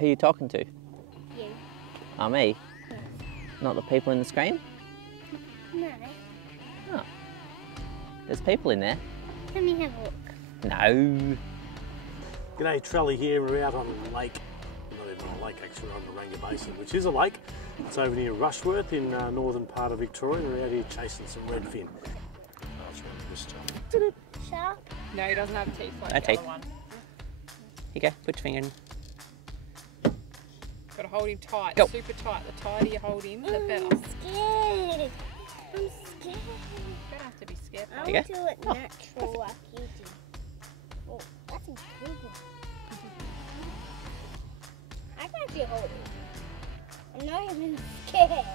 Who are you talking to? You. Oh, me? Yes. Not the people in the screen? No. Oh. There's people in there. Let me have a look. No. G'day, Trelly here. We're out on the lake. Not even on a lake, actually, we're on the Waranga Basin, which is a lake. It's over near Rushworth in northern part of Victoria. We're out here chasing some redfin. Oh, it's around this time. Sharp? No, he doesn't have teeth like No the teeth. other one. Here you go, put your finger in. Got to hold him tight, Go. super tight. The tighter you hold him, the better. I'm scared. I'm scared. You don't have to be scared. I you want go. to do it natural like you do. Oh, that's a good one. I can actually hold it. I'm not even scared.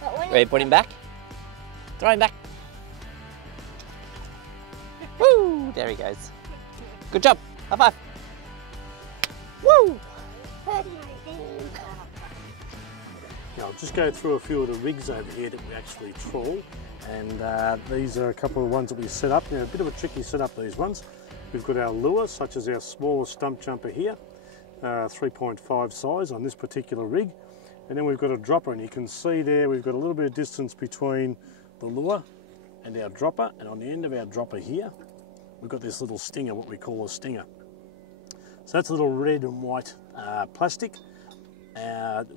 But when Ready to put him back? Throw him back. Woo! There he goes. Good job. High five. Woo! hurt my thing. Now, I'll just go through a few of the rigs over here that we actually trawl. And these are a couple of ones that we set up. Now, a bit of a tricky setup, these ones. We've got our lure, such as our smaller stump jumper here, 3.5 size on this particular rig. And then we've got a dropper, and you can see there we've got a little bit of distance between the lure and our dropper. And on the end of our dropper here, we've got this little stinger, what we call a stinger. So that's a little red and white plastic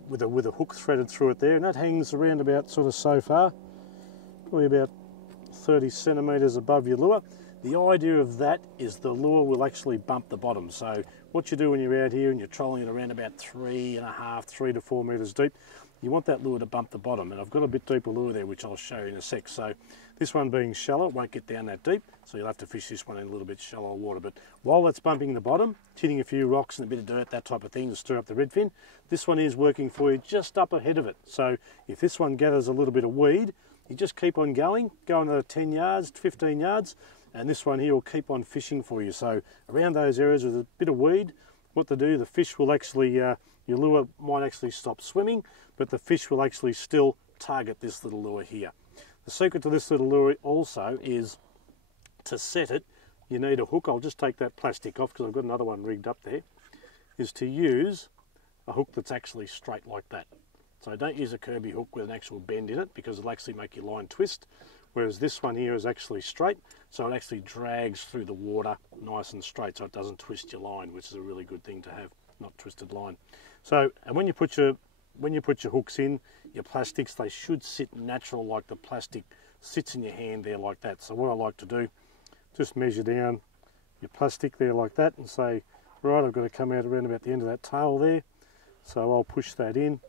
with a hook threaded through it there, and that hangs around about sort of so far, probably about 30 centimetres above your lure. The idea of that is the lure will actually bump the bottom. So what you do when you're out here and you're trolling it around about 3 to 4 metres deep, you want that lure to bump the bottom. And I've got a bit deeper lure there, which I'll show you in a sec. So this one being shallow, it won't get down that deep, so you'll have to fish this one in a little bit shallower water. But while that's bumping the bottom, hitting a few rocks and a bit of dirt, that type of thing to stir up the redfin, this one is working for you just up ahead of it. So if this one gathers a little bit of weed, you just keep on going, go another 10 yards, 15 yards, and this one here will keep on fishing for you. So around those areas with a bit of weed, what to do, the fish will actually, your lure might actually stop swimming, but the fish will actually still target this little lure here. The secret to this little lure also is to set it, you need a hook. I'll just take that plastic off because I've got another one rigged up there, is to use a hook that's actually straight like that. So don't use a Kirby hook with an actual bend in it because it'll actually make your line twist. Whereas this one here is actually straight, so it actually drags through the water nice and straight, so it doesn't twist your line, which is a really good thing to have, not twisted line. So, and when you put your hooks in, your plastics, they should sit natural like the plastic sits in your hand there like that. So what I like to do, just measure down your plastic there like that and say, right, I've got to come out around about the end of that tail there. So I'll push that in,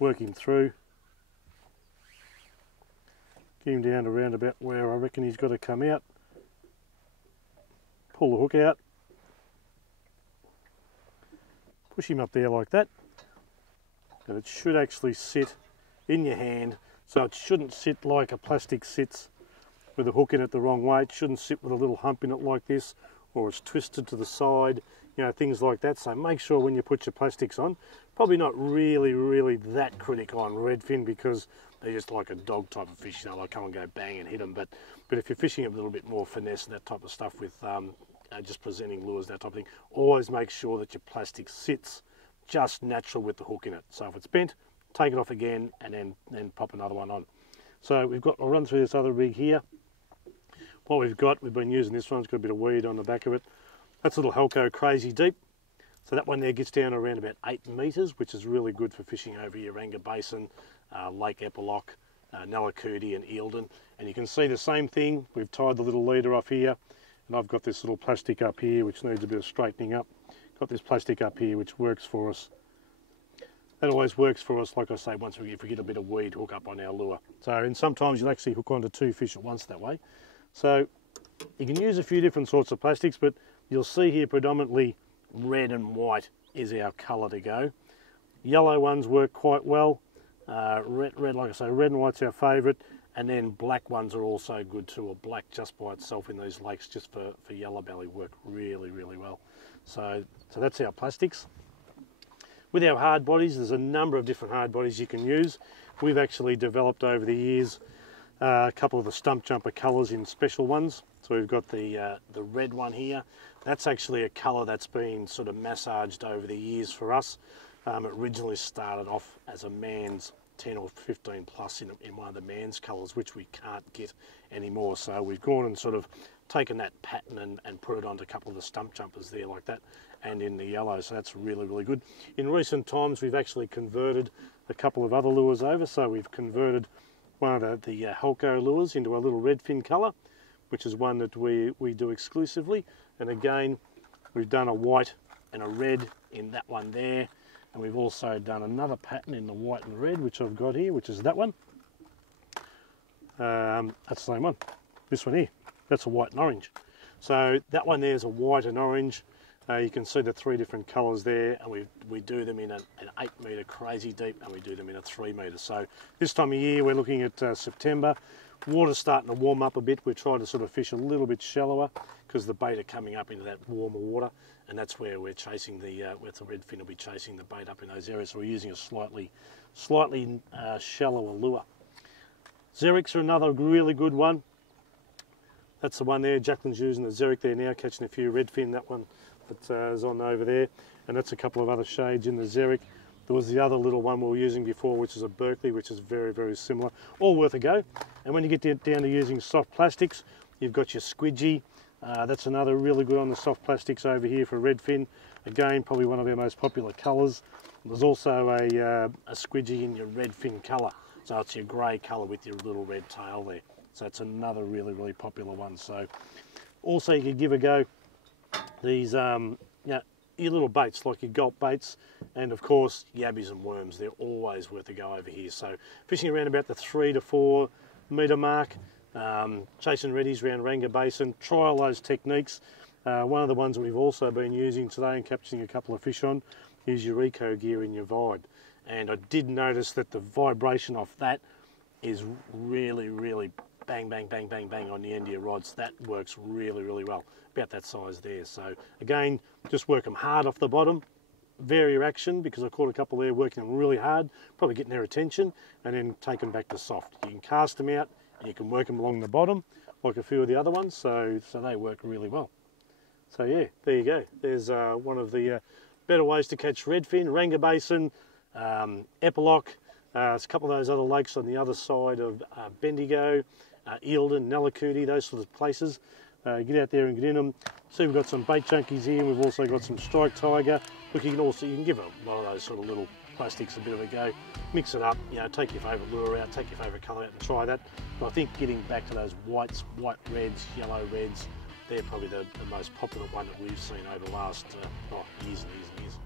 work him through. Get him down around about where I reckon he's got to come out. Pull the hook out. Push him up there like that. And it should actually sit in your hand. So it shouldn't sit like a plastic sits with a hook in it the wrong way. It shouldn't sit with a little hump in it like this, or it's twisted to the side, you know, things like that. So make sure when you put your plastics on, probably not really that critical on redfin because they're just like a dog type of fish, you know, like come and go bang and hit them. But if you're fishing a little bit more finesse and that type of stuff with just presenting lures, that type of thing, always make sure that your plastic sits just natural with the hook in it. So if it's bent, take it off again and then pop another one on. So I'll run through this other rig here. What we've been using this one, it's got a bit of weed on the back of it. That's a little Helco Crazy Deep. So that one there gets down around about 8 metres, which is really good for fishing over Waranga Basin, Lake Epilock, Nallakudi and Eildon. And you can see the same thing. We've tied the little leader off here, and I've got this little plastic up here which needs a bit of straightening up. Got this plastic up here which works for us. That always works for us, like I say, if we get a bit of weed hook up on our lure. So, and sometimes you'll actually hook onto 2 fish at once that way. So you can use a few different sorts of plastics, but you'll see here predominantly red and white is our colour to go. Yellow ones work quite well. Red, like I say, red and white's our favourite, and then black ones are also good too, or black just by itself in these lakes just for yellow belly work really well. So that's our plastics. With our hard bodies, there's a number of different hard bodies you can use. We've actually developed over the years a couple of the stump jumper colours in special ones. So we've got the red one here. That's actually a colour that's been sort of massaged over the years for us. It originally started off as a man's 10 or 15 plus in one of the man's colours, which we can't get anymore. So we've gone and sort of taken that pattern and put it onto a couple of the stump jumpers there like that, and in the yellow. So that's really, really good. In recent times, we've actually converted a couple of other lures over. So we've converted one of the Helco lures into a little Redfin colour, which is one that we do exclusively. And again, we've done a white and a red in that one there. And we've also done another pattern in the white and red, which I've got here, which is that one. That's the same one. This one here, that's a white and orange. So that one there is a white and orange. You can see the 3 different colours there, and we do them in an 8 metre crazy deep, and we do them in a 3 metre. So this time of year, we're looking at September. Water's starting to warm up a bit. We're trying to sort of fish a little bit shallower because the bait are coming up into that warmer water, and that's where we're chasing with the redfin will be chasing the bait up in those areas. So we're using a slightly shallower lure. Xerics are another really good one. That's the one there. Jaclyn's using the Xeric there now, catching a few redfin. That one that is on over there, and that's a couple of other shades in the Xeric. There was the other little one we were using before, which is a Berkeley, which is very, very similar. All worth a go. And when you get down to using soft plastics, you've got your squidgy. That's another really good on the soft plastics over here for redfin. Again, probably one of our most popular colours. There's also a squidgy in your redfin colour. So it's your grey colour with your little red tail there. So it's another really, really popular one. So also you could give a go these your little baits, like your gulp baits, and of course yabbies and worms. They're always worth a go over here. So fishing around about the 3 to 4 metre mark, chasing reddies around Waranga Basin, try all those techniques. One of the ones we've also been using today and capturing a couple of fish on is your eco gear in your Vide. And I did notice that the vibration off that is really, really bang, bang, bang, bang, bang on the end of your rods. That works really, really well. About that size there. So again, just work them hard off the bottom, vary your action, because I caught a couple there working them really hard, probably getting their attention, and then take them back to soft. You can cast them out and you can work them along the bottom like a few of the other ones, so they work really well. So yeah, there you go. There's one of the better ways to catch redfin. Waranga Basin, Epilock, there's a couple of those other lakes on the other side of Bendigo, Eildon, Nellacooty, those sort of places. Get out there and get in them. See, we've got some bait junkies here, and we've also got some strike tiger. Look, you can give a lot of those sort of little plastics a bit of a go. Mix it up, take your favourite lure out, take your favourite colour out and try that. But I think getting back to those whites, white reds, yellow reds, they're probably the most popular one that we've seen over the last years and years and years.